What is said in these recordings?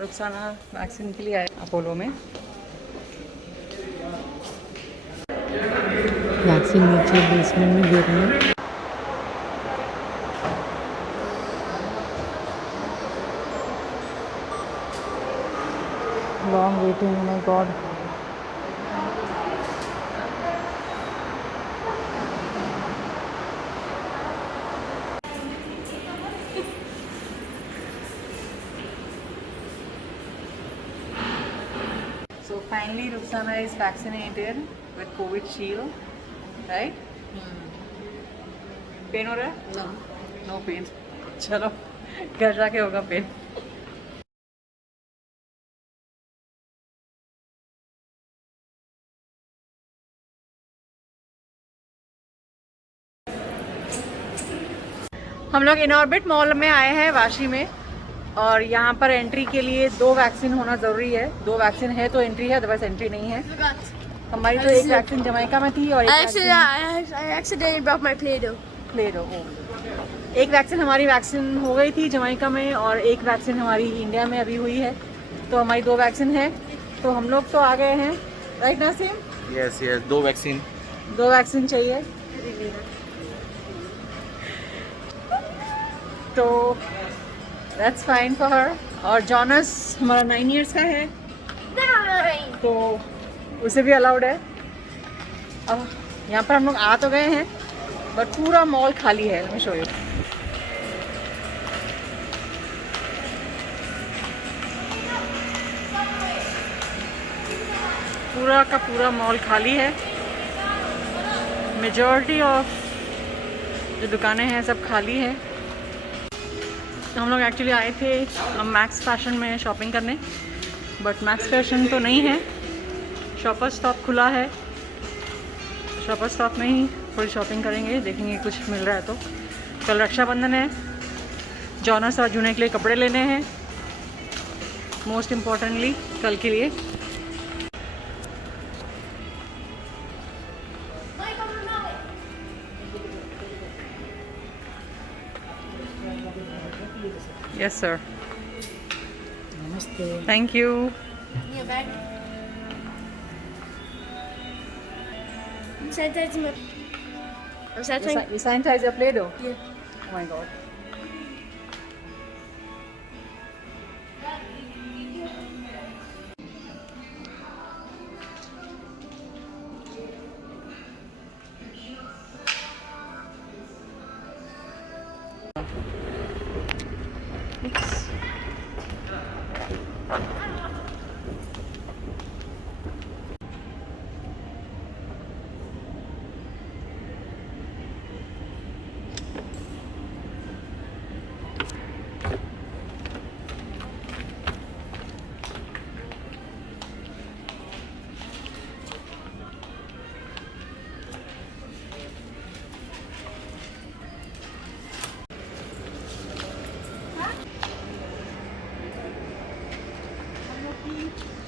Rukhsana vaccine के लिए आए अपोलो में। वैक्सीन नीचे बेसमेंट में दे रहे हैं। Long waiting, oh my God। So finally Rukhsana is vaccinated with Covishield, right? Pain हो रहा है? No. No pain. चलो घर जाके होगा पेन। हम लोग इनऑर्बिट मॉल में आए हैं वाशी में, और यहाँ पर एंट्री के लिए 2 वैक्सीन होना ज़रूरी है। 2 वैक्सीन है तो एंट्री है, अदरवाइज एंट्री नहीं है। हमारी तो एक वैक्सीन जमैका में थी और एक वैक्सीन हमारी वैक्सीन हो गई थी जमैका में, और एक वैक्सीन हमारी इंडिया में अभी हुई है। तो हमारी 2 वैक्सीन है, तो हम लोग तो आ गए हैं, right Nasim? Yes yes, 2 vaccine. 2 vaccine चाहिए तो दैट्स फाइन फॉर हर। और जॉनस हमारा 9 इयर्स का है, तो उसे भी अलाउड है। अब यहाँ पर हम लोग आ तो गए हैं, बट पूरा मॉल खाली है। Let me show you. पूरा का पूरा मॉल खाली है। मेजॉरिटी ऑफ जो दुकानें हैं सब खाली है। तो हम लोग एक्चुअली आए थे मैक्स फैशन में शॉपिंग करने, बट मैक्स फैशन तो नहीं है। शॉपर स्टॉप खुला है, शॉपर स्टॉप में ही थोड़ी शॉपिंग करेंगे, देखेंगे कुछ मिल रहा है तो। कल रक्षाबंधन है, जॉनस और जूने के लिए कपड़े लेने हैं, मोस्ट इम्पॉर्टेंटली कल के लिए। Yes, sir. Namaste. Thank you. You sanitize your Play-Doh? Yeah. Oh my God.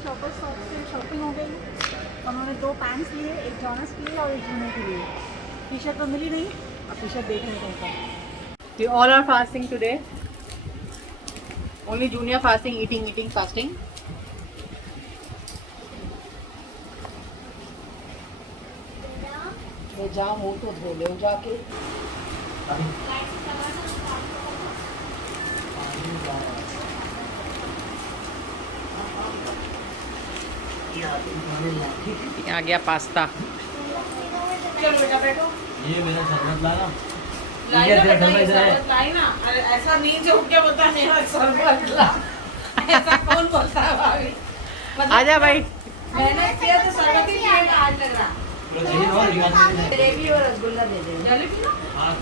Shopper shop से शॉपिंग हो गई। उन्होंने 2 पैंट्स लिए, एक जॉनस के लिए और एक जूने के लिए। टी शर्ट तो मिली नहीं, अब टी शर्ट देख रहे हैं कौन। We all are fasting today. Only junior fasting, eating fasting. जाओ मुँह तो धो लो जाके। आ गया पास्ता। चलो बेटा बैठो। ये मेरा शरबत लाना। लाई ना, ऐसा नहीं जो क्या बोलता है मेरा शरबत ला। ऐसा कौन बोलता है भाभी? आजा भाई। मैंने किया तो शरबत ही पिएगा आज लग रहा। जलेबी और रसगुल्ला दे दे। जलेबी ना? हाँ।